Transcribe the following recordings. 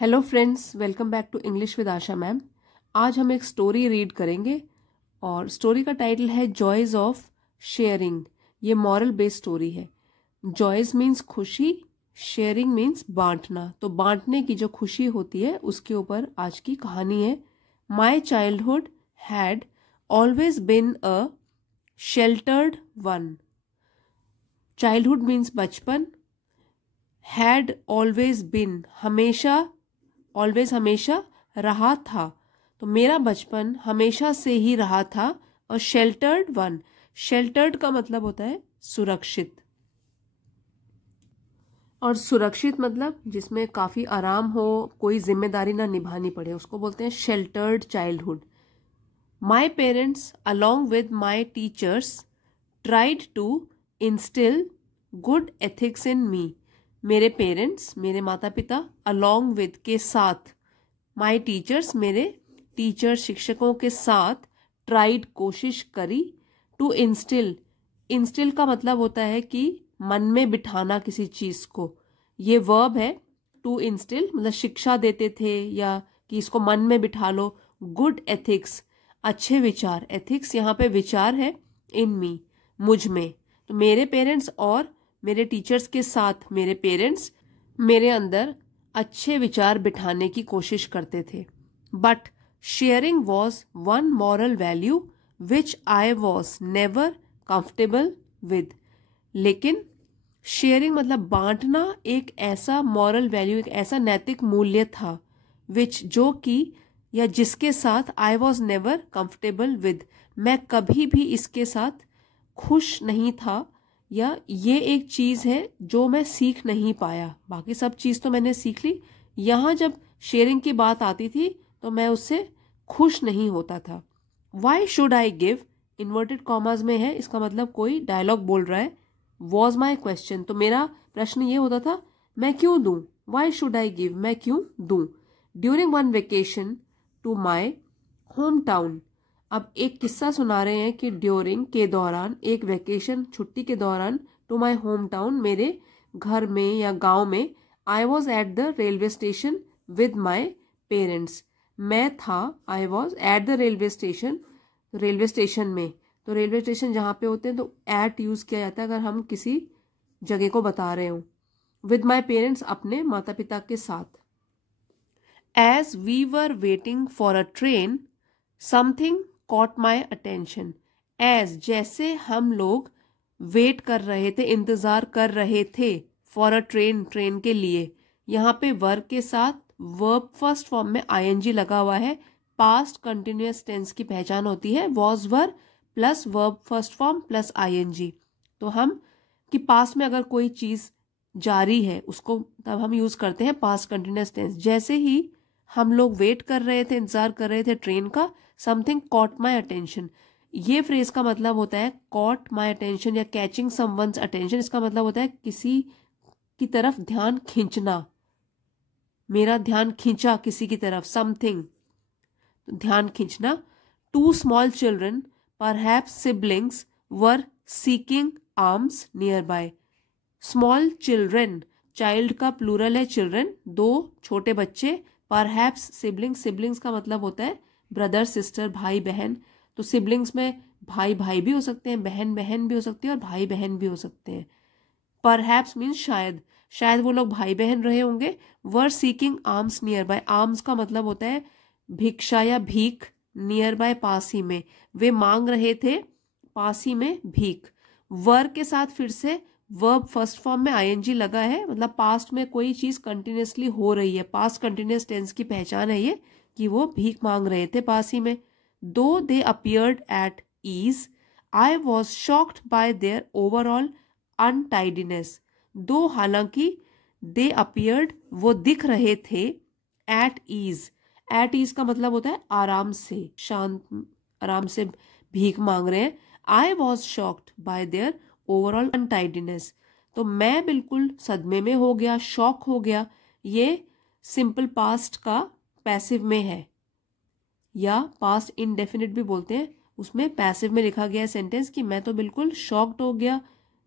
Hello friends, welcome back to English with Asha ma'am. आज हम एक स्टोरी रीड करेंगे और स्टोरी का टाइटल है जॉयज ऑफ शेयरिंग। ये मॉरल बेस्ड स्टोरी है। जॉयज मीन्स खुशी, शेयरिंग मीन्स बांटना। तो बांटने की जो खुशी होती है उसके ऊपर आज की कहानी है। My childhood had always been a sheltered one. Childhood means बचपन, हैड ऑलवेज बिन हमेशा, ऑलवेज हमेशा रहा था। तो मेरा बचपन हमेशा से ही रहा था। और शेल्टर्ड वन, शेल्टर्ड का मतलब होता है सुरक्षित, और सुरक्षित मतलब जिसमें काफी आराम हो, कोई जिम्मेदारी ना निभानी पड़े, उसको बोलते हैं sheltered childhood. My parents along with my teachers tried to instill good ethics in me. मेरे पेरेंट्स, मेरे माता पिता, अलॉन्ग विद के साथ, माई टीचर्स मेरे टीचर शिक्षकों के साथ, ट्राइड कोशिश करी, टू इंस्टिल, इंस्टिल का मतलब होता है कि मन में बिठाना किसी चीज को। ये वर्ब है। टू इंस्टिल मतलब शिक्षा देते थे या कि इसको मन में बिठा लो। गुड एथिक्स, अच्छे विचार, एथिक्स यहाँ पे विचार है। इन मी, मुझ में। तो मेरे पेरेंट्स और मेरे टीचर्स के साथ मेरे पेरेंट्स मेरे अंदर अच्छे विचार बिठाने की कोशिश करते थे। But sharing was one moral value which I was never comfortable with. लेकिन शेयरिंग मतलब बांटना एक ऐसा मॉरल वैल्यू, एक ऐसा नैतिक मूल्य था, विच जो कि या जिसके साथ I was never comfortable with, मैं कभी भी इसके साथ खुश नहीं था, या ये एक चीज है जो मैं सीख नहीं पाया। बाकी सब चीज तो मैंने सीख ली, यहां जब शेयरिंग की बात आती थी तो मैं उससे खुश नहीं होता था। Y should I give, inverted commas में है, इसका मतलब कोई डायलॉग बोल रहा है। वॉज माई क्वेश्चन, तो मेरा प्रश्न ये होता था मैं क्यों दूं। वाई शुड आई गिव, मैं क्यों दूं। During one vacation to my home town. अब एक किस्सा सुना रहे हैं कि ड्यूरिंग के दौरान, एक वेकेशन छुट्टी के दौरान, टू माई होम टाउन मेरे घर में या गांव में, I was at the railway station with my parents. मैं था, I was at the railway station, railway station में। तो रेलवे स्टेशन जहां पे होते हैं तो एट यूज किया जाता है अगर हम किसी जगह को बता रहे हो। विद माई पेरेंट्स, अपने माता पिता के साथ। As we were waiting for a train something caught my attention. As जैसे हम लोग वेट कर रहे थे, इंतजार कर रहे थे, फॉर अ ट्रेन, ट्रेन के लिए। यहाँ पे वर्ब के साथ वर्ब फर्स्ट फॉर्म में आईएनजी लगा हुआ है। पास्ट कंटिन्यूअस टेंस की पहचान होती है was were plus verb first form plus I N G. तो हम कि पास्ट में अगर कोई चीज जारी है उसको तब हम यूज करते हैं पास्ट कंटिन्यूअस टेंस। जैसे ही हम लोग वेट कर रहे थे, इंतजार कर रहे थे ट्रेन का, समथिंग कॉट माई अटेंशन। ये फ्रेज का मतलब होता है कॉट माई अटेंशन या कैचिंग समवन्स अटेंशन। इसका मतलब होता है किसी की तरफ ध्यान खींचना, मेरा ध्यान खींचा किसी की तरफ, समथिंग, ध्यान खींचना। Two small children perhaps siblings were seeking arms nearby. Small children, child का प्लूरल है चिल्ड्रन, दो छोटे बच्चे। परहैप्स सिबलिंग्स, सिबलिंग्स का मतलब होता है ब्रदर सिस्टर, भाई बहन। तो सिबलिंग्स में भाई भाई भी हो सकते हैं, बहन बहन भी हो सकती है और भाई बहन भी हो सकते हैं। परहैप्स मीन्स शायद, शायद वो लोग भाई बहन रहे होंगे। Were seeking arms nearby, arms का मतलब होता है भिक्षा या भीख, नियर बाय पास ही में, वे मांग रहे थे पास ही में भीख। वर के साथ फिर से वर्ब फर्स्ट फॉर्म में आईएनजी लगा है, मतलब पास्ट में कोई चीज कंटिन्यूअसली हो रही है, पास्ट कंटिन्यूअस टेंस की पहचान है ये कि वो भीख मांग रहे थे पास ही में। Though they appeared at ease, I was shocked by their overall untidiness. Though हालांकि दे अपीयर्ड वो दिख रहे थे, एट ईज, एट ईज का मतलब होता है आराम से, शांत, आराम से भीख मांग रहे हैं। I was shocked by their overall untidiness, तो मैं बिल्कुल सदमे में हो गया, शॉक हो गया। ये सिंपल पास्ट का पैसिव में है, या पास्ट इनडेफिनिट भी बोलते हैं, उसमें पैसिव में लिखा गया सेंटेंस कि मैं तो बिल्कुल शॉक्ड हो गया,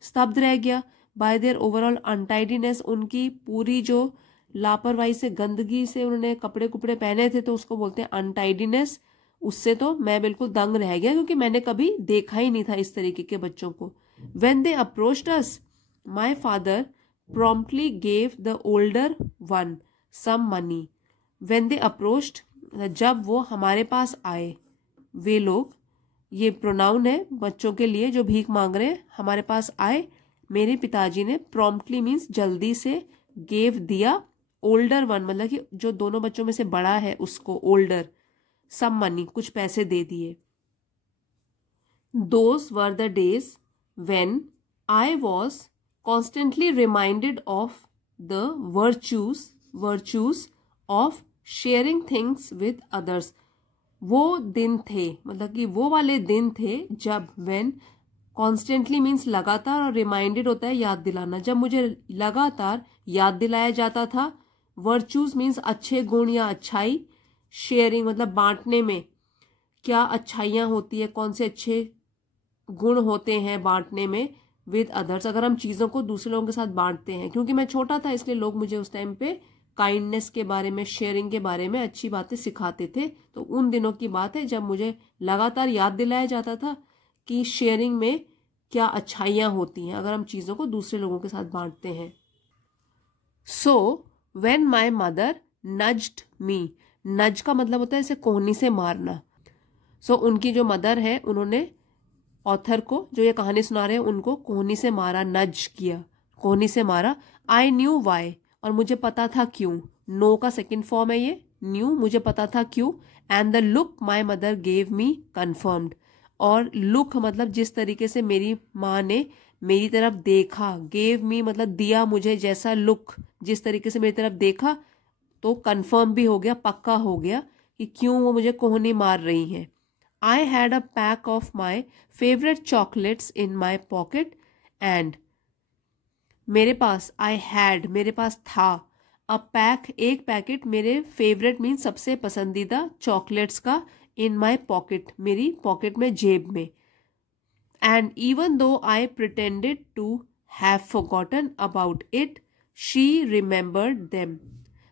स्तब्ध रह गया। बाय देयर ओवरऑल अनटाइडीनेस, उनकी पूरी जो लापरवाही से, गंदगी से उन्होंने कपड़े कुपड़े पहने थे तो उसको बोलते हैं अनटाइडीनेस। उससे तो मैं बिल्कुल दंग रह गया क्योंकि मैंने कभी देखा ही नहीं था इस तरीके के बच्चों को। When they approached us, my father promptly gave the older one some money. When they approached, जब वो हमारे पास आए, वे लोग, ये प्रोनाउन है बच्चों के लिए जो भीख मांग रहे हैं, हमारे पास आए, मेरे पिताजी ने promptly मीन्स जल्दी से, gave दिया, older one मतलब कि जो दोनों बच्चों में से बड़ा है उसको, older, some money कुछ पैसे दे दिए। Those were the days when I was constantly reminded of the virtues of sharing things with others. वो दिन थे, मतलब कि वो वाले दिन थे जब, when constantly means लगातार, और reminded होता है याद दिलाना, जब मुझे लगातार याद दिलाया जाता था। virtues means अच्छे गुण या अच्छाई, sharing मतलब बांटने में क्या अच्छाइयाँ होती है, कौन से अच्छे गुण होते हैं बांटने में, विद अदर्स, अगर हम चीज़ों को दूसरे लोगों के साथ बांटते हैं। क्योंकि मैं छोटा था इसलिए लोग मुझे उस टाइम पे काइंडनेस के बारे में, शेयरिंग के बारे में अच्छी बातें सिखाते थे। तो उन दिनों की बात है जब मुझे लगातार याद दिलाया जाता था कि शेयरिंग में क्या अच्छाइयाँ होती हैं अगर हम चीज़ों को दूसरे लोगों के साथ बांटते हैं। सो व्हेन माई मदर नज्ड मी, नज का मतलब होता है इसे कोहनी से मारना। सो उनकी जो मदर है उन्होंने ऑथर को, जो ये कहानी सुना रहे हैं, उनको कोहनी से मारा, नज किया, कोहनी से मारा। आई न्यू वाई, और मुझे पता था क्यों। नो का सेकंड फॉर्म है ये, न्यू, मुझे पता था क्यों। And the look my mother gave me confirmed, और लुक मतलब जिस तरीके से मेरी माँ ने मेरी तरफ देखा, गेव मी मतलब दिया मुझे, जैसा लुक जिस तरीके से मेरी तरफ देखा, तो कन्फर्म भी हो गया, पक्का हो गया कि क्यों वो मुझे कोहनी मार रही हैं। I had a pack of my favorite chocolates in my pocket and मेरे पास, मेरे पास था, a pack एक पैकेट, मेरे फेवरेट मीन सबसे पसंदीदा, चॉकलेट्स का, in my pocket मेरी पॉकेट में, जेब में। And even though I pretended to have forgotten about it, she remembered them.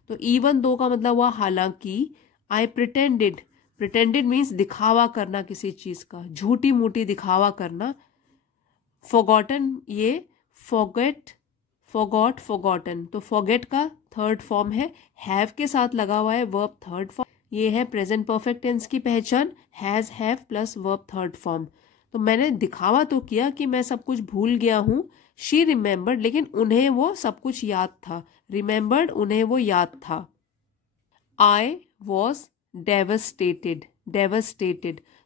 तो even though का मतलब हुआ हालांकि, I pretended मीन्स दिखावा करना किसी चीज का, झूठी मूठी दिखावा करना। forgotten ये forgotten, तो forget का थर्ड फॉर्म है, have के साथ लगा हुआ है, verb थर्ड फॉर्म, ये है प्रेजेंट परफेक्ट टेंस की पहचान, has, have plus verb third form. तो मैंने दिखावा तो किया कि मैं सब कुछ भूल गया हूँ। she remembered, लेकिन उन्हें वो सब कुछ याद था, remembered उन्हें वो याद था। I was devastated,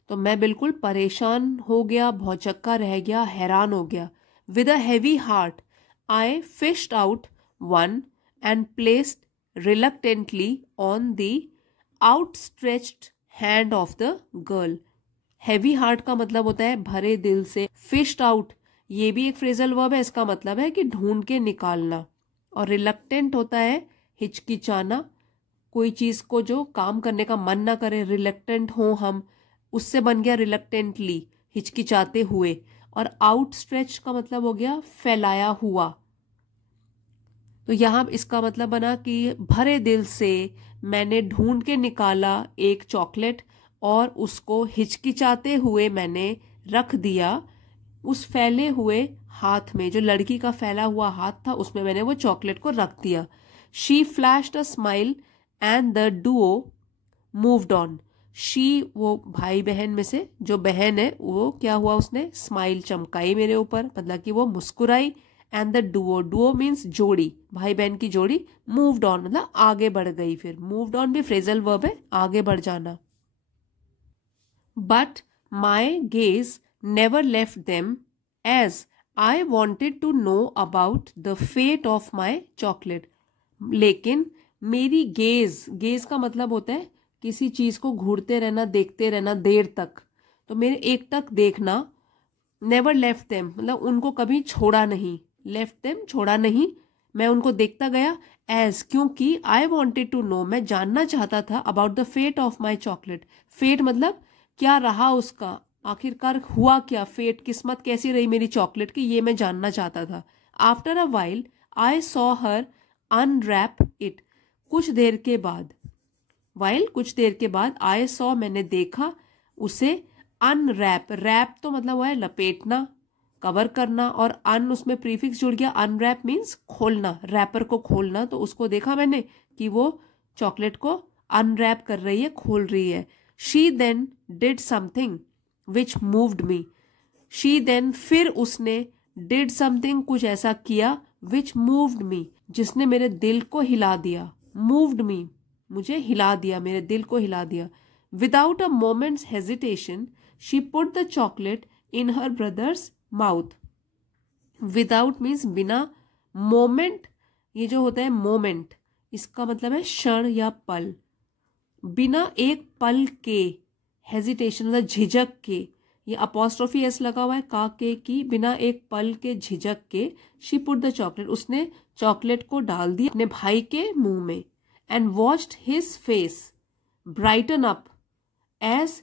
तो मैं बिल्कुल परेशान हो गया, भौचक्का रह गया, हैरान हो गया। With a heavy heart, I fished out one and placed reluctantly on the outstretched hand of the girl. Heavy heart का मतलब होता है भरे दिल से। Fished out ये भी एक फ्रेजल वर्ब है, इसका मतलब है कि ढूंढ के निकालना। और reluctant होता है हिचकिचाना, कोई चीज को जो काम करने का मन ना करे, रिलक्टेंट हो हम, उससे बन गया रिलक्टेंटली, हिचकिचाते हुए। और आउटस्ट्रेच का मतलब हो गया फैलाया हुआ। तो यहां इसका मतलब बना कि भरे दिल से मैंने ढूंढ के निकाला एक चॉकलेट और उसको हिचकिचाते हुए मैंने रख दिया उस फैले हुए हाथ में, जो लड़की का फैला हुआ हाथ था उसमें मैंने वो चॉकलेट को रख दिया। She flashed a smile and the Duo moved on. She वो भाई बहन में से जो बहन है वो क्या हुआ, उसने स्माइल चमकाई मेरे ऊपर, मतलब कि वो मुस्कुराई। एंड द डुओ मीन्स जोड़ी, भाई बहन की जोड़ी। मूव्ड ऑन मतलब आगे बढ़ गई। फिर मूव्ड ऑन भी फ्रेजल वर्ब है, आगे बढ़ जाना। But my gaze never left them as I wanted to know about the fate of my chocolate. लेकिन मेरी गेज का मतलब होता है किसी चीज को घूरते रहना, देखते रहना देर तक। तो मेरे एक टक देखना, नेवर लेफ्ट देम मतलब उनको कभी छोड़ा नहीं, लेफ्ट देम छोड़ा नहीं, मैं उनको देखता गया। एज क्योंकि आई वॉन्टेड टू नो मैं जानना चाहता था, about the fate of my chocolate. Fate मतलब क्या रहा उसका, आखिरकार हुआ क्या, फेट किस्मत कैसी रही मेरी चॉकलेट की, ये मैं जानना चाहता था। After a while I saw her unwrap it, कुछ देर के बाद, वाइल कुछ देर के बाद, आई सॉ मैंने देखा उसे अनरैप, रैप तो मतलब वो है लपेटना, कवर करना, और अन उसमें प्रीफिक्स जुड़ गया, अनरैप मीन्स खोलना, रैपर को खोलना, तो उसको देखा मैंने कि वो चॉकलेट को अनरैप कर रही है, खोल रही है। She then did something which moved me, she then फिर उसने, डिड समथिंग कुछ ऐसा किया, विच मूव्ड मी जिसने मेरे दिल को हिला दिया, मूव्ड मी मुझे हिला दिया, मेरे दिल को हिला दिया। Without a moments hesitation she put the chocolate in her brothers mouth. Without means बिना, मोमेंट ये जो होता है मोमेंट, इसका मतलब है क्षण या पल, बिना एक पल के, हेजिटेशन मतलब झिझक के, ये अपोस्ट्रोफी एस लगा हुआ है का के की, बिना एक पल के झिझक के, शी पुट द चॉकलेट उसने चॉकलेट को डाल दिया अपने भाई के मुंह में, and watched his face brighten up as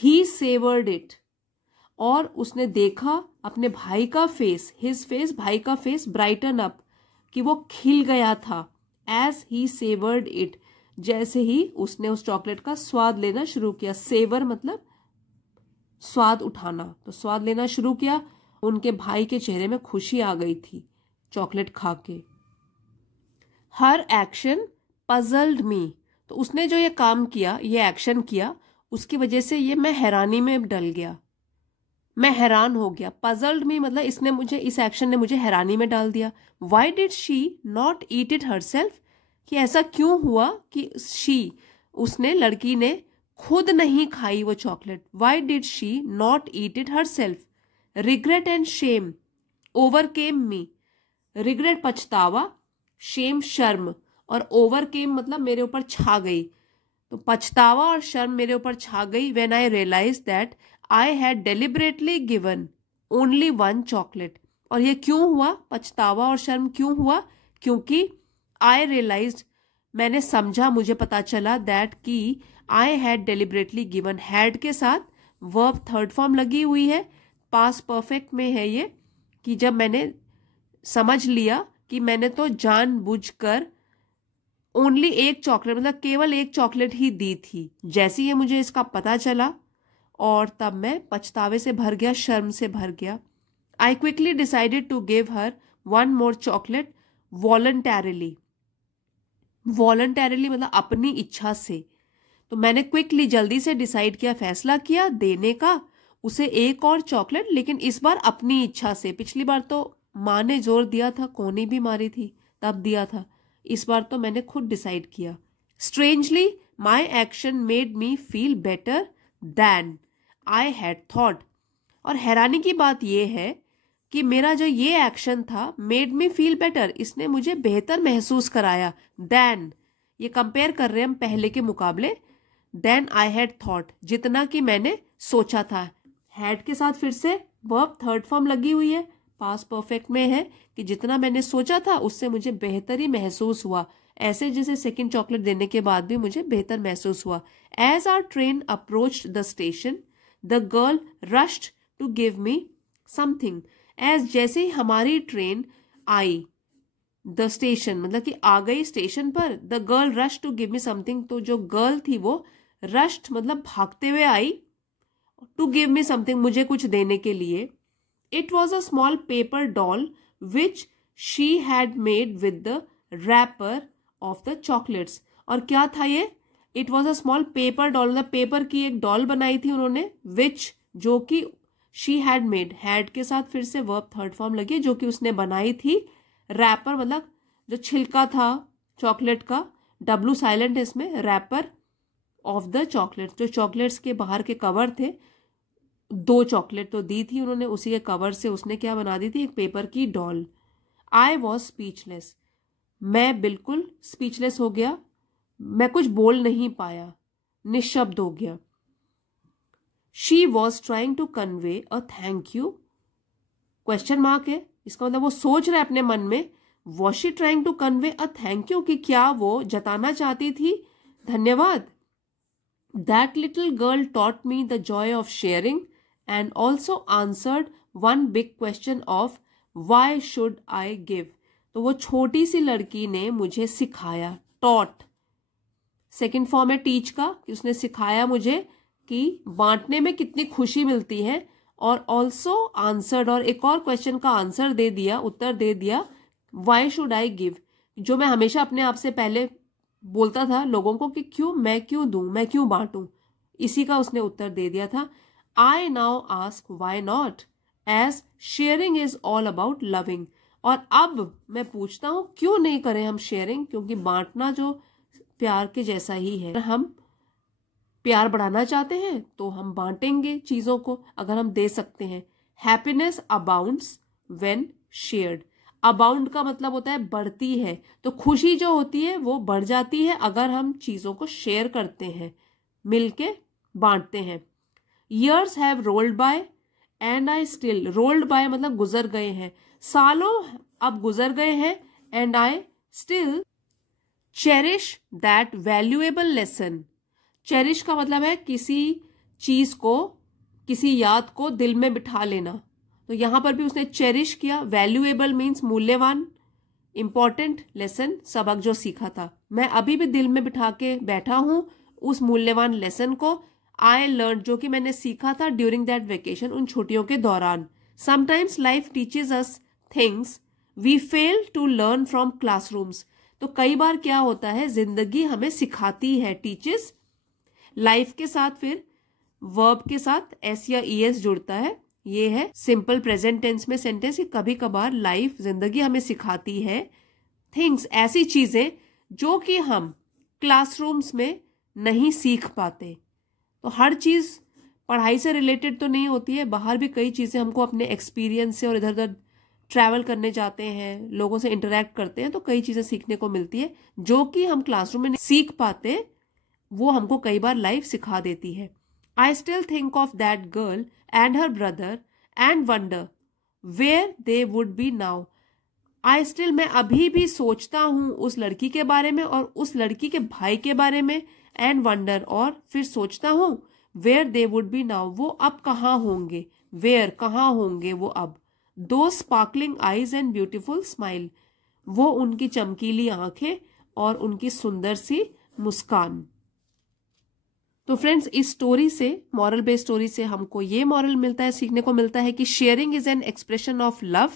he savoured it, और उसने देखा अपने भाई का फेस, हिज फेस भाई का फेस, ब्राइटन अप कि वो खिल गया था, एज ही सेवर्ड इट जैसे ही उसने उस चॉकलेट का स्वाद लेना शुरू किया, सेवर मतलब स्वाद उठाना, तो स्वाद लेना शुरू किया, उनके भाई के चेहरे में खुशी आ गई थी चॉकलेट खा के। हर एक्शन पजल्ड मी, तो उसने जो ये काम किया, ये एक्शन किया, उसकी वजह से ये मैं हैरानी में डल गया, मैं हैरान हो गया। पजल्ड मी मतलब इसने मुझे, इस एक्शन ने मुझे हैरानी में डाल दिया। Why did she not eat it herself, कि ऐसा क्यों हुआ कि शी, उसने, लड़की ने खुद नहीं खाई वो chocolate. Why did she not eat it herself. Regret and Shem overcame me, regret पछतावा, शेम शर्म, और ओवरकेम मतलब मेरे ऊपर छा गई, तो पछतावा और शर्म मेरे ऊपर छा गई। When I realise that I had deliberately given only one chocolate, और ये क्यों हुआ, पछतावा और शर्म क्यों हुआ, क्योंकि आई रियलाइज्ड मैंने समझा, मुझे पता चला, दैट कि आई हैड डेलिबरेटली गिवन, हैड के साथ वर्ब थर्ड फॉर्म लगी हुई है, पास्ट परफेक्ट में है ये, कि जब मैंने समझ लिया कि मैंने तो जानबूझकर ओनली एक चॉकलेट मतलब केवल एक चॉकलेट ही दी थी, जैसे ही मुझे इसका पता चला, और तब मैं पछतावे से भर गया, शर्म से भर गया। I quickly decided to give her one more chocolate voluntarily, voluntarily मतलब अपनी इच्छा से, तो मैंने क्विकली जल्दी से डिसाइड किया, फैसला किया देने का उसे एक और चॉकलेट, लेकिन इस बार अपनी इच्छा से। पिछली बार तो माँ ने जोर दिया था, कोनी भी मारी थी तब दिया था, इस बार तो मैंने खुद डिसाइड किया। Strangely my action made me feel better than I had thought, और हैरानी की बात यह है कि मेरा जो ये एक्शन था, मेड मी फील बेटर, इसने मुझे बेहतर महसूस कराया, दैन ये कंपेयर कर रहे हैं हम पहले के मुकाबले, देन आई हैड थॉट जितना कि मैंने सोचा था। हैड के साथ फिर से वर्ब थर्ड फॉर्म लगी हुई है, पास्ट परफेक्ट में है कि जितना मैंने सोचा था उससे मुझे बेहतर ही महसूस हुआ, ऐसे जैसे सेकंड चॉकलेट देने के बाद भी मुझे बेहतर महसूस हुआ। As our train approached the station the girl rushed to give me something, as जैसे ही हमारी ट्रेन आई, द स्टेशन मतलब कि आ गई स्टेशन पर, the girl rush to give me something, तो जो गर्ल थी वो रश्ड मतलब भागते हुए आई, टू गिव मी समथिंग मुझे कुछ देने के लिए। It was a small paper doll which she had made with the wrapper of the chocolates, और क्या था ये, it was a small paper doll मतलब पेपर की एक डॉल बनाई थी उन्होंने, विच जो कि शी हैड मेड, हैड के साथ फिर से वर्ब थर्ड फॉर्म लगी, जो कि उसने बनाई थी, रैपर मतलब जो छिलका था चॉकलेट का, डब्लू साइलेंट है इसमें, रैपर ऑफ द चॉकलेट, जो चॉकलेट्स के बाहर के कवर थे, 2 चॉकलेट तो दी थी उन्होंने, उसी के कवर से उसने क्या बना दी थी, एक पेपर की डॉल। आई वॉज स्पीचलेस, मैं बिल्कुल स्पीचलेस हो गया, मैं कुछ बोल नहीं पाया, निशब्द हो गया। She was trying to convey a thank you, question mark है, इसका मतलब वो सोच रहे अपने मन में, was she trying to convey a thank you, कि क्या वो जताना चाहती थी धन्यवाद। That little girl taught me the joy of sharing and also answered one big question of why should I give, तो वो छोटी सी लड़की ने मुझे सिखाया, टॉट, सेकंड फॉर्म है टीच का, कि उसने सिखाया मुझे कि बांटने में कितनी खुशी मिलती है, और ऑल्सो आंसर्ड, और एक और क्वेश्चन का आंसर दे दिया, उत्तर दे दिया, वाई शुड आई गिव, जो मैं हमेशा अपने आप से पहले बोलता था लोगों को कि मैं क्यों दूं, मैं क्यों बांटूं, इसी का उसने उत्तर दे दिया था। I now ask why not, as sharing is all about loving, और अब मैं पूछता हूं क्यों नहीं करें हम शेयरिंग, क्योंकि बांटना जो प्यार के जैसा ही है। हम प्यार बढ़ाना चाहते हैं तो हम बांटेंगे चीजों को, अगर हम दे सकते हैं। Happiness abounds when shared, abound का मतलब होता है बढ़ती है, तो खुशी जो होती है वो बढ़ जाती है अगर हम चीजों को शेयर करते हैं, मिलके बांटते हैं। Years have rolled by and I still, rolled by मतलब गुजर गए हैं, सालों अब गुजर गए हैं, and I still cherish that valuable lesson, cherish का मतलब है किसी चीज को, किसी याद को दिल में बिठा लेना, तो यहां पर भी उसने चेरिश किया। वैल्यूएबल मीन्स मूल्यवान, इंपॉर्टेंट, लेसन सबक जो सीखा था, मैं अभी भी दिल में बिठा के बैठा हूं उस मूल्यवान लेसन को। आई लर्न, जो कि मैंने सीखा था ड्यूरिंग दैट वेकेशन, उन छुट्टियों के दौरान। Sometimes life teaches us things we fail to learn from classrooms, तो कई बार क्या होता है जिंदगी हमें सिखाती है, टीचेस लाइफ के साथ फिर वर्ब के साथ एस या ईएस जुड़ता है, ये है सिंपल प्रेजेंट टेंस में सेंटेंस, कि कभी कभार लाइफ जिंदगी हमें सिखाती है थिंग्स, ऐसी चीजें जो कि हम क्लासरूम्स में नहीं सीख पाते। तो हर चीज पढ़ाई से रिलेटेड तो नहीं होती है, बाहर भी कई चीजें हमको अपने एक्सपीरियंस से, और इधर उधर ट्रैवल करने जाते हैं, लोगों से इंटरेक्ट करते हैं, तो कई चीजें सीखने को मिलती है जो कि हम क्लासरूम में नहीं सीख पाते, वो हमको कई बार लाइफ सिखा देती है। I still think of that girl and her brother and wonder where they would be now, I still, मैं अभी भी सोचता हूं उस लड़की के बारे में और उस लड़की के भाई के बारे में, एंड वंडर, और फिर सोचता हूं where they would be now, वो अब कहाँ होंगे, वेयर कहाँ होंगे वो अब। दो sparkling eyes and beautiful smile, वो उनकी चमकीली आंखें और उनकी सुंदर सी मुस्कान। तो फ्रेंड्स, इस स्टोरी से, मॉरल बेस्ड स्टोरी से हमको ये मॉरल मिलता है, सीखने को मिलता है कि sharing is an expression of love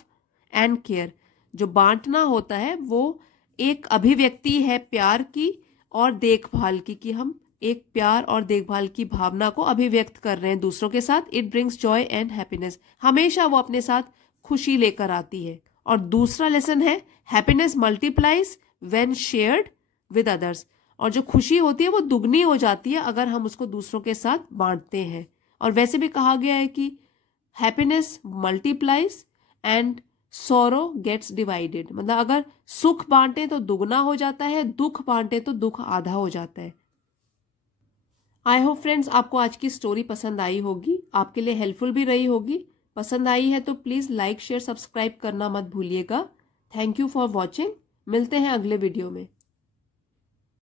and care, जो बांटना होता है वो एक अभिव्यक्ति है प्यार की और देखभाल की, कि हम एक प्यार और देखभाल की भावना को अभिव्यक्त कर रहे हैं दूसरों के साथ। It brings Joy and happiness, हमेशा वो अपने साथ खुशी लेकर आती है। और दूसरा लेसन है happiness multiplies when shared with others, और जो खुशी होती है वो दुगनी हो जाती है अगर हम उसको दूसरों के साथ बांटते हैं। और वैसे भी कहा गया है कि happiness multiplies and sorrow gets divided, मतलब अगर सुख बांटे तो दुगना हो जाता है, दुख बांटे तो दुख आधा हो जाता है। आई होप फ्रेंड्स आपको आज की स्टोरी पसंद आई होगी, आपके लिए हेल्पफुल भी रही होगी। पसंद आई है तो प्लीज लाइक शेयर सब्सक्राइब करना मत भूलिएगा। थैंक यू फॉर वॉचिंग, मिलते हैं अगले वीडियो में।